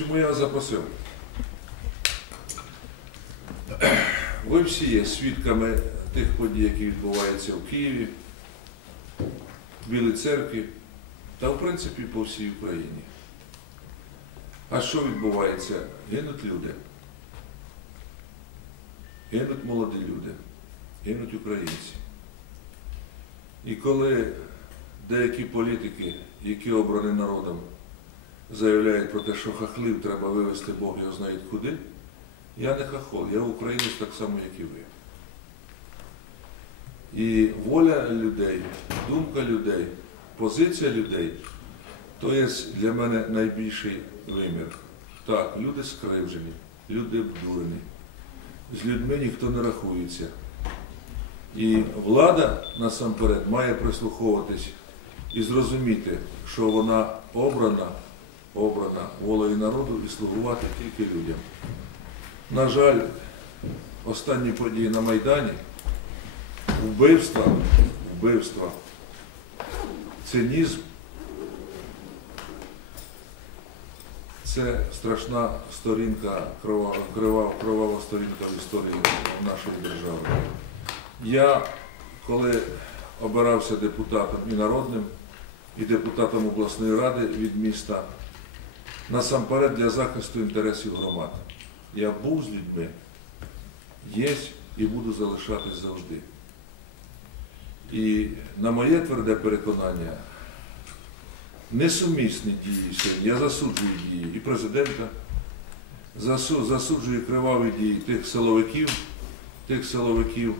Чому я запросив? Ви всі є свідками тих подій, які відбуваються в Києві, в Білій церкві та, в принципі, по всій Україні. А що відбувається? Гинуть люди. Гинуть молоді люди, гинуть українці. І коли деякі політики, які обрані народом, заявляють про те, що хахлів треба вивезти Бог його знає куди, я не хахол, я українець так само, як і ви. І воля людей, думка людей, позиція людей то є для мене найбільший вимір. Так, люди скривжені, люди обдурені. З людьми ніхто не рахується. І влада насамперед має прислуховуватись і зрозуміти, що вона обрана, обрана волею народу і слугувати тільки людям. На жаль, останні події на Майдані, вбивства, вбивства, цинізм, це страшна сторінка, крова, крива, кровава сторінка в історії нашої держави. Я, коли обирався депутатом і народним, і депутатом обласної ради від міста, насамперед для захисту інтересів громад. Я був з людьми, є і буду залишатись завжди. І на моє тверде переконання, несумісні дії сьогодні, я засуджую дії і президента, засуджую криваві дії тих силовиків, тих силовиків,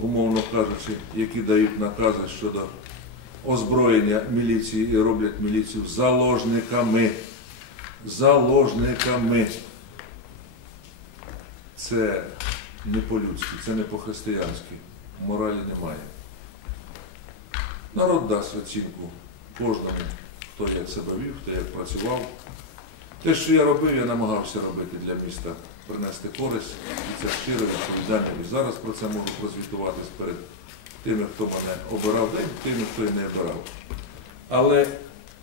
умовно кажучи, які дають накази щодо озброєння міліції і роблять міліцію заложниками. Заложниками. Це не по-людськи, це не по-християнськи. Моралі немає. Народ дасть оцінку кожному, хто як себе вів, хто як працював. Те, що я робив, я намагався робити для міста, принести користь, і це щиро відповідально. І зараз про це можу прозвітуватись перед тими, хто мене обирав, та тими, хто і не обирав. Але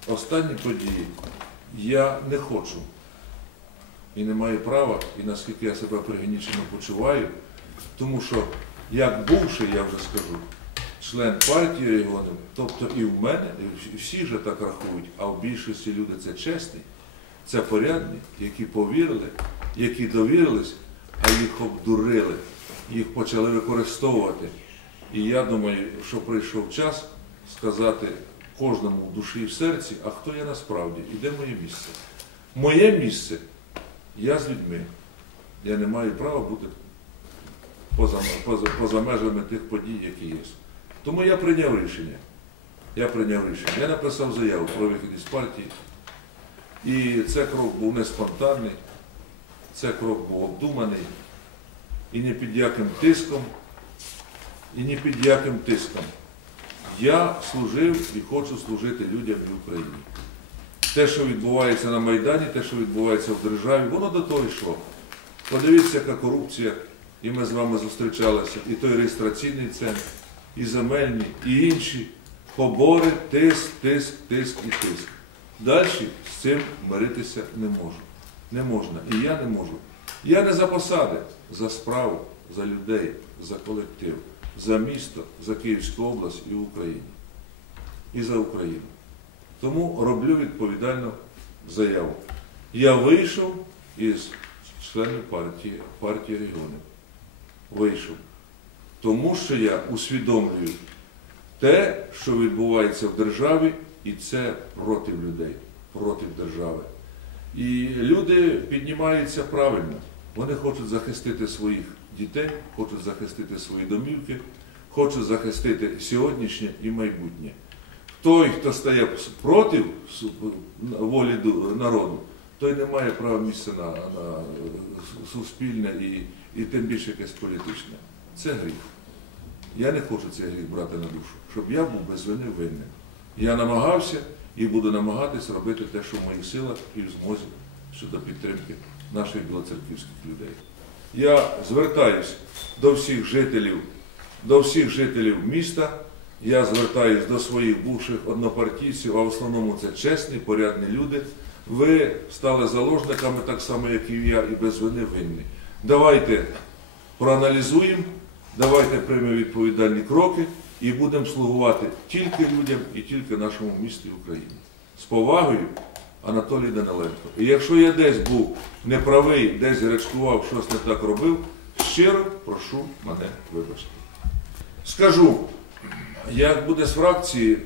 останні події я не хочу і не маю права, і наскільки я себе пригнічено почуваю, тому що як бувший, я вже скажу, член партії регіонів, тобто і в мене, і всі вже так рахують, а в більшості люди це чесні, це порядні, які повірили, які довірились, а їх обдурили, їх почали використовувати. І я думаю, що прийшов час сказати кожному в душі і в серці, а хто я насправді і де моє місце. Моє місце я з людьми. Я не маю права бути поза, поза, поза межами тих подій, які є. Тому я прийняв рішення. Я прийняв рішення. Я написав заяву про вихід із партії. І це крок був не спонтанний, це крок був обдуманий. І не під яким тиском, і не під яким тиском. Я служив і хочу служити людям в Україні. Те, що відбувається на Майдані, те, що відбувається в державі, воно до того йшло. Подивіться, яка корупція, і ми з вами зустрічалися, і той реєстраційний центр, і земельні, і інші побори, тиск, тиск, тиск і тиск. Далі з цим миритися не можу. Не можна. І я не можу. Я не за посади, за справу, за людей, за колектив, за місто, за Київську область і Україну. І за Україну. Тому роблю відповідальну заяву. Я вийшов із членів партії, партії регіонів. Вийшов. Тому що я усвідомлюю те, що відбувається в державі, і це проти людей, проти держави. І люди піднімаються правильно. Вони хочуть захистити своїх дітей, хочуть захистити свої домівки, хочуть захистити сьогоднішнє і майбутнє. Той, хто стає проти волі народу, той не має права місця на, на суспільне і, і тим більше якесь політичне. Це гріх. Я не хочу цей гріх брати на душу, щоб я був без вини винним. Я намагався і буду намагатись робити те, що в моїх силах і в змозі щодо підтримки наших білоцерківських людей. Я звертаюсь до всіх жителів, до всіх жителів міста. Я звертаюсь до своїх бувших однопартійців, а в основному це чесні, порядні люди, ви стали заложниками так само, як і я, і без вини винні. Давайте проаналізуємо, давайте приймемо відповідальні кроки і будемо слугувати тільки людям і тільки нашому місту Україні. З повагою, Анатолій Даниленко. І якщо я десь був неправий, десь гречкував, щось не так робив, щиро прошу мене вибачити. Скажу, як буде з фракції,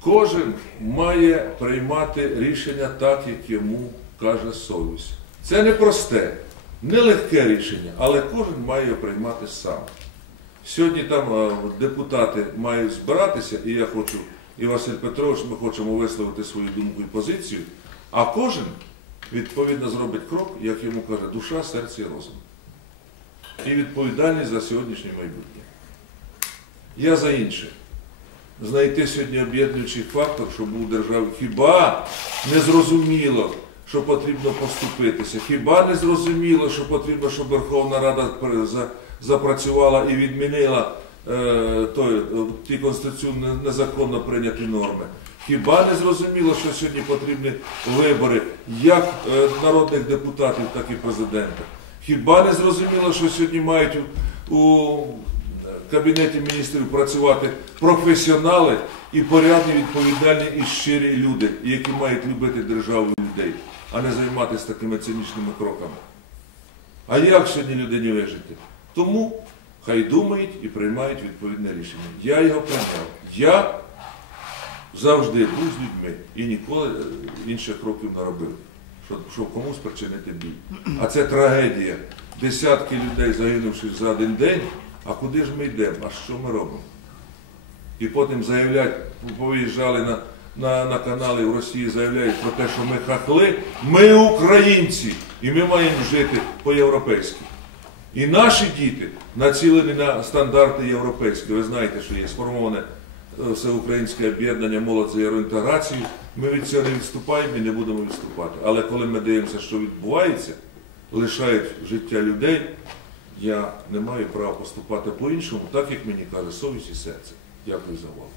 кожен має приймати рішення так, як йому каже совість. Це не просте, не легке рішення, але кожен має його приймати сам. Сьогодні там депутати мають збиратися, і я хочу, і Василь Петрович, ми хочемо висловити свою думку і позицію, а кожен відповідно зробить крок, як йому каже, душа, серце і розум. І відповідальність за сьогоднішнє майбутнє. Я за інше. Знайти сьогодні об'єднуючий фактор, щоб був державі. Хіба не зрозуміло, що потрібно поступитися? Хіба не зрозуміло, що потрібно, щоб Верховна Рада запрацювала і відмінила той, е, ті конституційно незаконно прийняті норми? Хіба не зрозуміло, що сьогодні потрібні вибори як е, народних депутатів, так і президента? Хіба не зрозуміло, що сьогодні мають у Кабінеті міністрів працювати професіонали і порядні, відповідальні і щирі люди, які мають любити державу людей, а не займатися такими цинічними кроками. А як сьогодні людині вижити? Тому хай думають і приймають відповідне рішення. Я його прийняв. Я завжди був з людьми і ніколи е, інших кроків не робив, щоб, комусь причинити біль. А це трагедія. Десятки людей загинувших за один день. А куди ж ми йдемо? А що ми робимо? І потім заявляють, повиїжджали на, на, на канали в Росії, заявляють про те, що ми хахли, ми українці, і ми маємо жити по-європейськи. І наші діти націлені на стандарти європейські. Ви знаєте, що є сформоване е, всеукраїнське об'єднання молодь за євроінтеграцію. Ми від цього не відступаємо і не будемо відступати. Але коли ми дивимося, що відбувається, лишають життя людей, я не маю права поступати по-іншому, так як мені каже совість і серце. Дякую за увагу.